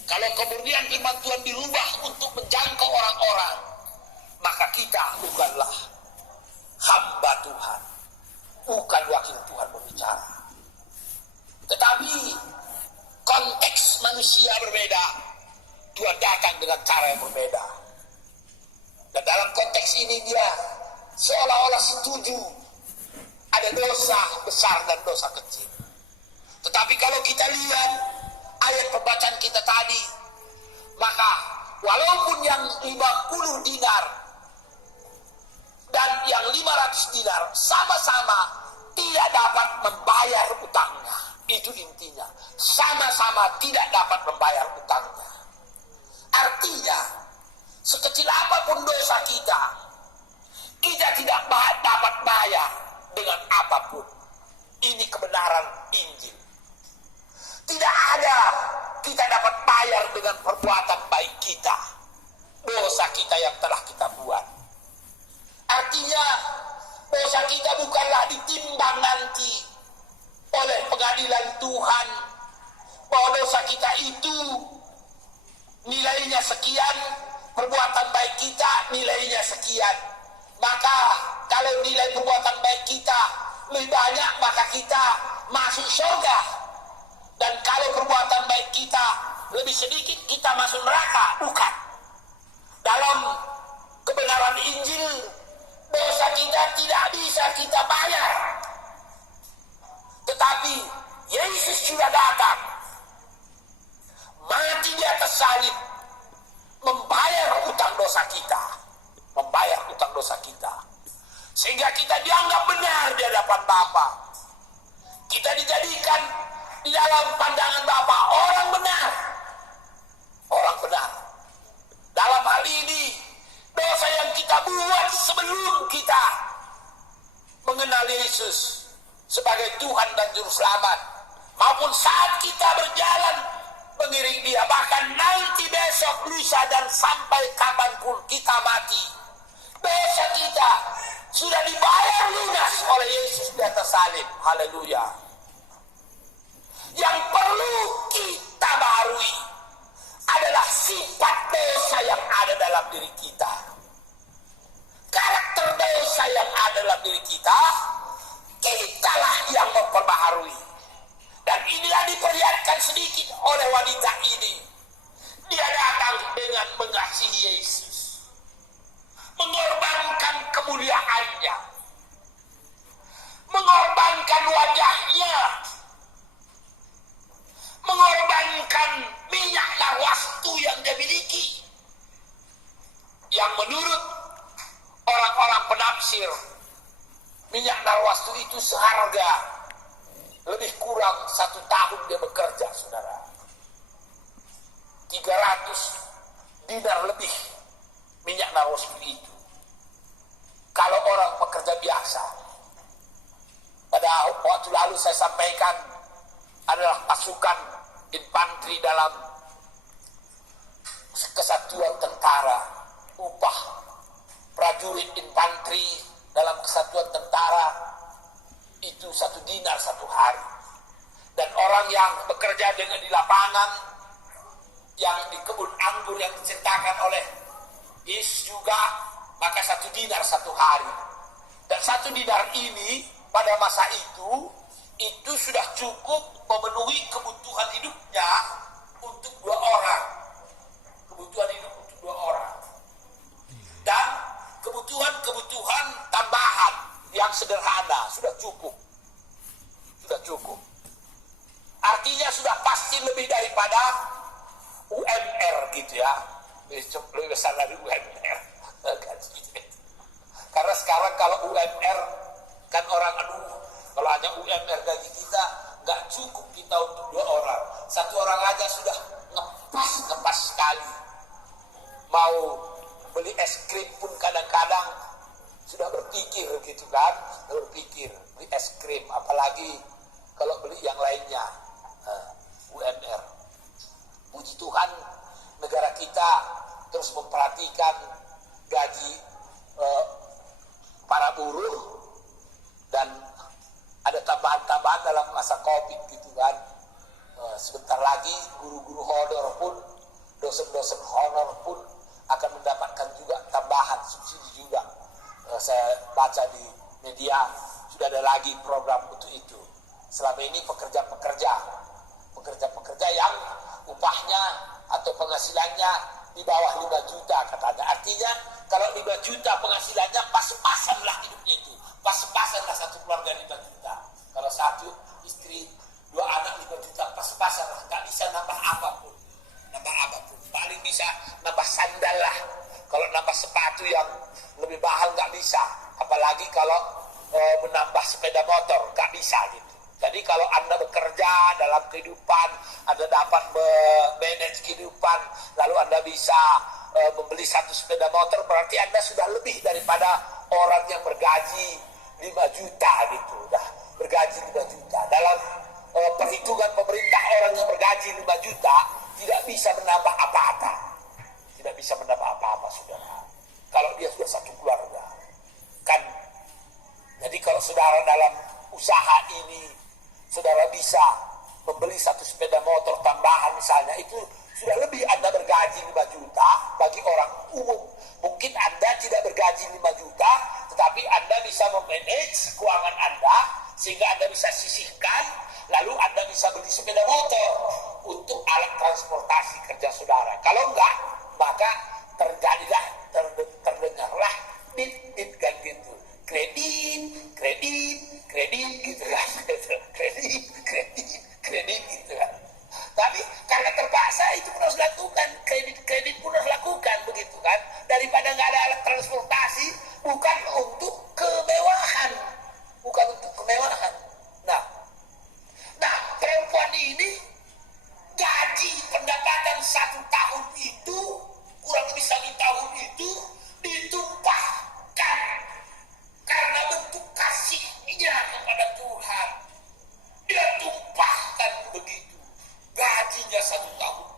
Kalau kemurnian firman Tuhan dirubah untuk menjangkau orang-orang, maka kita bukanlah hamba Tuhan, bukan wakil Tuhan berbicara. Tetapi konteks manusia berbeda, Tuhan datang dengan cara yang berbeda. Dan dalam konteks ini dia seolah-olah setuju ada dosa besar dan dosa kecil. Tetapi kalau kita lihat ayat pembacaan kita tadi, maka walaupun yang 50 dinar dan yang 500 dinar sama-sama tidak dapat membayar utangnya. Itu intinya, sama-sama tidak dapat membayar utangnya. Artinya, sekecil apapun dosa kita, kita tidak dapat bayar dengan apapun. Ini kebenaran Injil. Tidak ada kita dapat bayar dengan perbuatan baik kita, dosa kita yang telah kita buat. Artinya, dosa kita bukanlah ditimbang nanti oleh pengadilan Tuhan, bahwa dosa kita itu nilainya sekian, perbuatan baik kita nilainya sekian. Maka kalau nilai perbuatan baik kita lebih banyak, maka kita masuk surga. Dan kalau perbuatan baik kita lebih sedikit, kita masuk neraka. Bukan. Dalam kebenaran Injil, dosa kita tidak bisa kita bayar. Tetapi Yesus sudah datang, mati di atas salib, membayar utang dosa kita. Membayar utang dosa kita. Sehingga kita dianggap benar di hadapan Bapa. Kita dijadikan di dalam pandangan Bapa orang benar. Orang benar. Dalam hal ini, dosa yang kita buat sebelum kita mengenal Yesus sebagai Tuhan dan Juru Selamat, maupun saat kita berjalan mengiring Dia, bahkan nanti besok, lusa, dan sampai kapanpun kita mati, dosa kita sudah dibayar lunas oleh Yesus di atas salib. Haleluya. Yang perlu kita baharui adalah sifat dosa yang ada dalam diri kita. Karakter dosa yang ada dalam diri kita, kitalah yang memperbaharui. Dan inilah diperlihatkan sedikit oleh wanita ini. Dia datang dengan mengasihi Yesus, mengorbankan kemuliaannya, mengorbankan wajahnya, mengorbankan minyak narwastu yang dia miliki, yang menurut orang-orang penafsir, minyak narwastu itu seharga lebih kurang 1 tahun dia bekerja, saudara. 300 dinar lebih minyak narwastu itu. Kalau orang pekerja biasa, pada waktu lalu saya sampaikan, adalah pasukan infanteri dalam kesatuan tentara, upah prajurit infanteri dalam kesatuan tentara itu 1 dinar 1 hari. Dan orang yang bekerja dengan di lapangan, yang di kebun anggur yang diciptakan oleh Is juga, maka 1 dinar 1 hari. Dan 1 dinar ini pada masa itu sudah cukup memenuhi kebutuhan hidupnya untuk 2 orang. Kebutuhan hidup untuk 2 orang. Dan kebutuhan tambahan yang sederhana sudah cukup. Sudah cukup. Artinya sudah pasti lebih daripada UMR gitu ya. Lebih besar dari UMR. Karena sekarang kalau UMR kan orang kalau hanya UMR gaji kita nggak cukup kita untuk 2 orang. 1 orang aja sudah ngepas sekali. Mau beli es krim pun kadang-kadang sudah berpikir gitu kan, berpikir beli es krim, apalagi kalau beli yang lainnya. UMR. Puji Tuhan negara kita terus memperhatikan gaji para buruh, dan ada tambahan-tambahan dalam masa Covid gitu kan. Sebentar lagi guru-guru honor pun, dosen-dosen honor pun akan mendapatkan juga tambahan subsidi juga. Saya baca di media sudah ada lagi program untuk itu. Selama ini pekerja-pekerja yang upahnya atau penghasilannya di bawah 5 juta katanya. Artinya kalau 5 juta penghasilannya pas-pasan lah hidupnya itu. Pas-pasan lah satu keluarga 5 juta. Kalau 1 istri 2 anak 5 juta pas-pasan lah. Gak bisa nambah apapun. Paling bisa nambah sandal lah. Kalau nambah sepatu yang lebih mahal gak bisa. Apalagi kalau menambah sepeda motor gak bisa gitu. Jadi kalau Anda bekerja dalam kehidupan, Anda dapat manage kehidupan, lalu Anda bisa membeli 1 sepeda motor, berarti Anda sudah lebih daripada orang yang bergaji 5 juta gitu. Udah bergaji 5 juta. Dalam perhitungan pemerintah, orang yang bergaji 5 juta tidak bisa menambah apa-apa. Tidak bisa menambah apa-apa, saudara. Kalau dia sudah satu keluarga. Kan, jadi kalau saudara dalam usaha ini, saudara bisa membeli 1 sepeda motor tambahan misalnya, itu sudah lebih Anda bergaji 5 juta bagi orang umum. Mungkin Anda tidak bergaji 5 juta, tetapi Anda bisa memanage keuangan Anda, sehingga Anda bisa sisihkan, lalu Anda bisa beli sepeda motor untuk alat transportasi kerja saudara. Kalau enggak, maka terdengarlah dit kan gitu. Kredit gitu kan. Kredit gitu kan. Tapi karena terpaksa itu pun harus lakukan, kredit pun harus lakukan begitu kan. Daripada nggak ada alat transportasi, bukan untuk kemewahan. Nah, perempuan ini gaji pendapatan 1 tahun itu, kurang lebih 1 tahun itu ditumpahkan karena bentuk kasihnya kepada Tuhan. Dia tumpahkan begitu gajinya 1 tahun.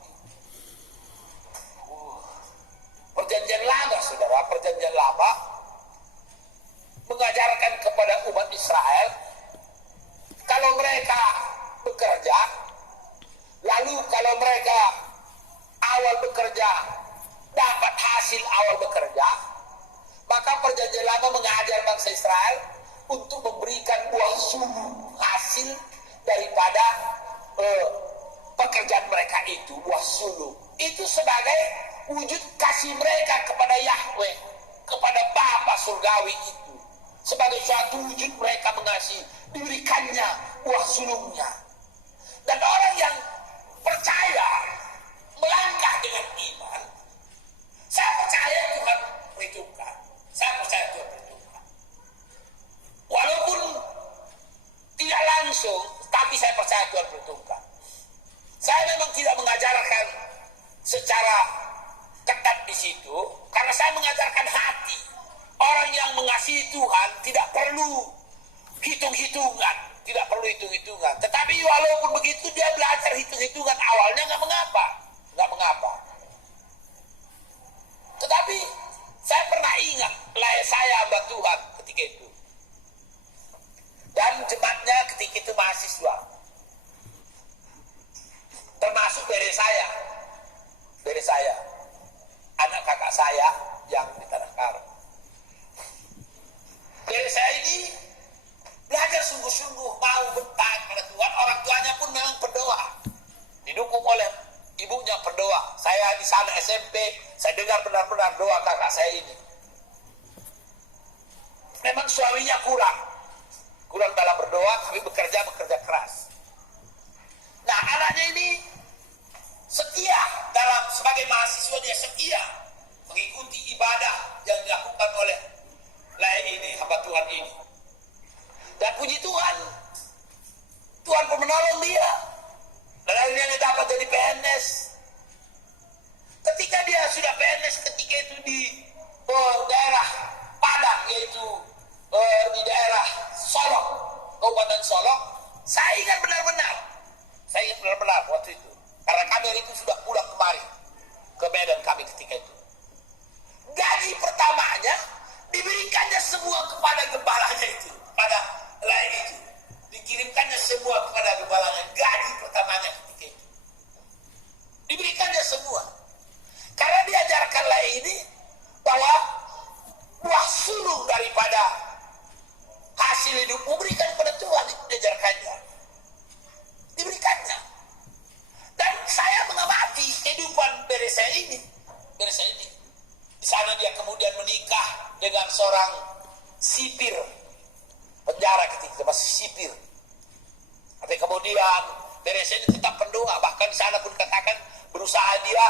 Perjanjian lama, saudara, perjanjian lama mengajarkan kepada umat Israel, kalau mereka bekerja, lalu kalau mereka awal bekerja dapat hasil awal bekerja, maka perjanjian lama mengajar bangsa Israel untuk memberikan buah sulung hasil daripada pekerjaan mereka itu, buah sulung. Itu sebagai wujud kasih mereka kepada Yahweh, kepada Bapa surgawi itu. Sebagai suatu wujud mereka mengasihi, diberikannya buah sulungnya. Dan orang yang percaya melangkah dengan iman, saya percaya Tuhan perhitungkan. Walaupun tidak langsung, tapi saya percaya Tuhan perhitungkan. Saya memang tidak mengajarkan secara ketat di situ, karena saya mengajarkan hati. Orang yang mengasihi Tuhan tidak perlu hitung-hitungan. tidak perlu hitung-hitungan. Tetapi walaupun begitu dia belajar hitung-hitungan awalnya nggak mengapa. Tetapi saya pernah ingat layar saya hamba Tuhan ketika itu. Dan jemaatnya ketika itu mahasiswa. Termasuk dari saya. Anak kakak saya yang di Tanah Karo. Dari saya ini belajar sungguh-sungguh mau bertaat pada Tuhan. Orang tuanya pun memang berdoa. Didukung oleh ibunya berdoa. Saya di sana SMP, saya dengar benar-benar doa kakak saya ini. Memang suaminya kurang dalam berdoa, tapi bekerja keras. Nah, anaknya ini setia sebagai mahasiswa, dia setia mengikuti ibadah yang dilakukan oleh ini hamba Tuhan ini. Dan puji Tuhan pun menolong dia. Dan akhirnya dia dapat jadi PNS. Ketika dia sudah PNS ketika itu di daerah Padang, yaitu di daerah Solok, Kabupaten Solok, saya ingat benar-benar waktu itu. Karena kami hari itu sudah pulang kemari ke Medan kami ketika itu. Gaji pertamanya diberikannya semua kepada gembalanya itu, pada lain itu. Dikirimkannya semua kepada gembalanya, gaji pertamanya ketika itu. Diberikannya semua. Karena diajarkan lain ini bahwa buah sulung daripada hasil hidupmu berikan kepada Tuhan, itu diajarkannya. Diberikannya. Dan saya mengamati kehidupan Beresa ini. Di sana dia kemudian menikah dengan seorang sipir penjara ketika masih sipir. Tapi kemudian Beresa ini tetap pendoa. Bahkan di sana pun katakan berusaha dia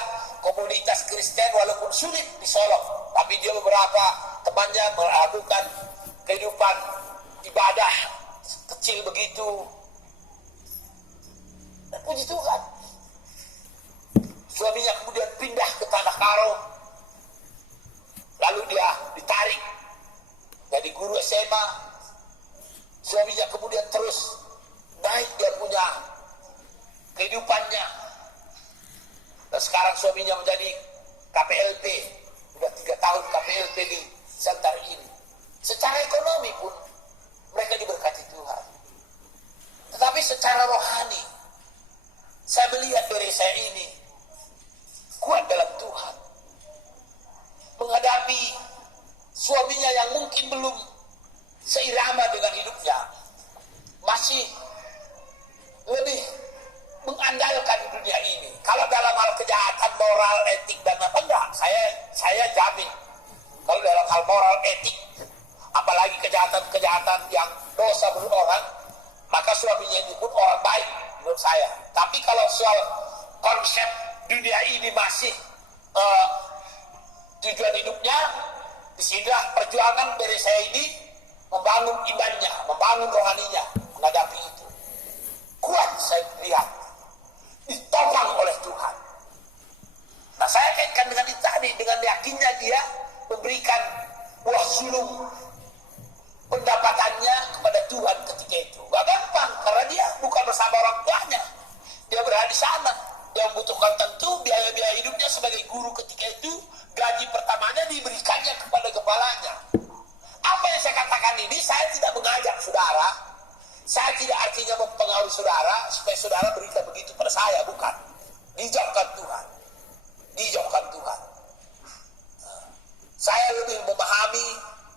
komunitas Kristen walaupun sulit di Solok. Tapi dia beberapa temannya melakukan kehidupan ibadah kecil begitu. Dan puji Tuhan, suaminya kemudian pindah ke Tanah Karo. Lalu dia ditarik jadi guru SMA. Suaminya kemudian terus naik, dia punya kehidupannya. Dan sekarang suaminya menjadi KPLP. Sudah 3 tahun KPLP di Santar ini. Secara ekonomi pun mereka diberkati Tuhan. Tetapi secara rohani, saya melihat dari saya ini kuat dalam Tuhan. Menghadapi suaminya yang mungkin belum seirama dengan hidupnya, masih lebih mengandalkan dunia ini. Kalau dalam hal kejahatan, moral, etik dan apa enggak, saya jamin. Kalau dalam hal moral, etik, apalagi kejahatan yang dosa menurut orang, maka suaminya ini pun orang baik menurut saya. Tapi kalau soal konsep dunia ini masih tujuan hidupnya, disinilah perjuangan dari saya ini membangun imannya, membangun rohaninya, menghadapi itu. Kuat saya lihat, ditopang oleh Tuhan. Nah, saya kaitkan dengan itu tadi, dengan yakinnya dia memberikan buah sulung pendapatannya kepada Tuhan ketika itu. Gak gampang, karena dia bukan bersama orang tuanya. Dia berada di sana. Dia membutuhkan tentu biaya-biaya hidupnya sebagai guru ketika itu. Gaji pertamanya diberikannya kepada kepalanya. Apa yang saya katakan ini, saya tidak mengajak saudara. Saya tidak artinya mempengaruhi saudara supaya saudara berikan begitu pada saya, bukan. Dijauhkan Tuhan. Saya lebih memahami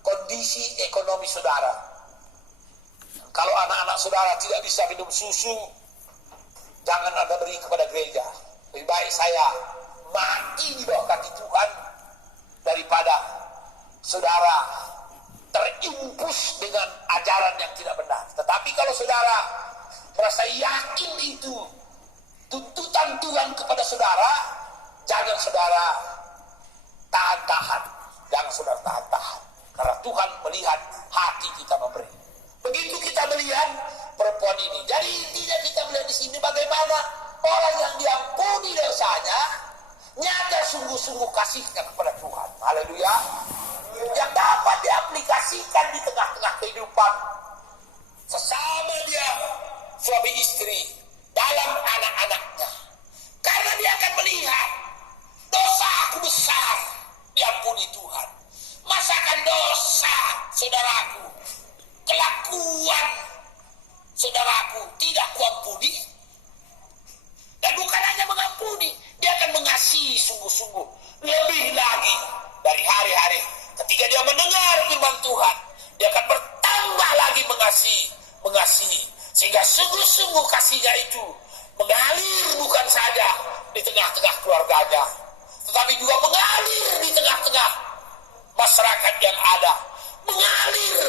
kondisi ekonomi saudara. Kalau anak-anak saudara tidak bisa minum susu, jangan Anda beri kepada gereja. Lebih baik saya mati di bawah kaki Tuhan daripada saudara terimpus dengan ajaran yang tidak benar. Tetapi kalau saudara merasa yakin itu tuntutan Tuhan kepada saudara, jangan saudara tahan-tahan. Jangan saudara tahan-tahan. Karena Tuhan melihat hati kita memberi. Begitu kita melihat perempuan ini. Jadi intinya kita melihat di sini bagaimana orang yang diampuni dosanya nyata sungguh-sungguh kasihnya kepada Tuhan. Haleluya. Yang dapat diaplikasikan di tengah-tengah kehidupan sesama dia suami istri, dalam anak-anaknya. Karena dia akan melihat dosa aku besar diampuni Tuhan. Masakan dosa saudaraku, kelakuan saudaraku tidak kuampuni. Dan bukan hanya mengampuni, dia akan mengasihi sungguh-sungguh lebih lagi dari hari-hari. Ketika dia mendengar firman Tuhan, dia akan bertambah lagi mengasihi. Sehingga sungguh-sungguh kasihnya itu mengalir bukan saja di tengah-tengah keluarganya, tetapi juga mengalir di tengah-tengah masyarakat yang ada, mengalir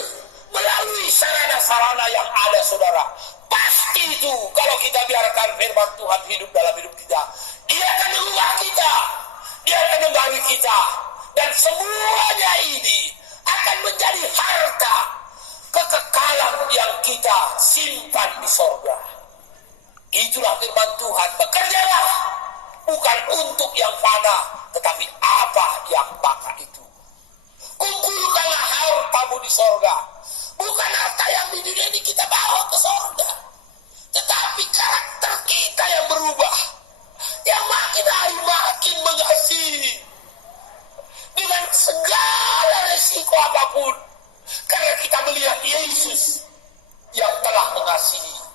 melalui sarana-sarana yang ada, saudara. Pasti itu kalau kita biarkan firman Tuhan hidup dalam hidup kita, dia akan mengubah kita, dia akan membangun kita, dan semuanya ini akan menjadi harta kekekalan yang kita simpan di sorga. Itulah firman Tuhan. Bekerjalah bukan untuk yang fana, tetapi apa yang baka itu. Kumpulkanlah hartamu di sorga. Bukan harta yang di dunia ini kita bawa ke sorga, tetapi karakter kita yang berubah, yang makin hari makin mengasihi dengan segala resiko apapun, karena kita melihat Yesus yang telah mengasihi.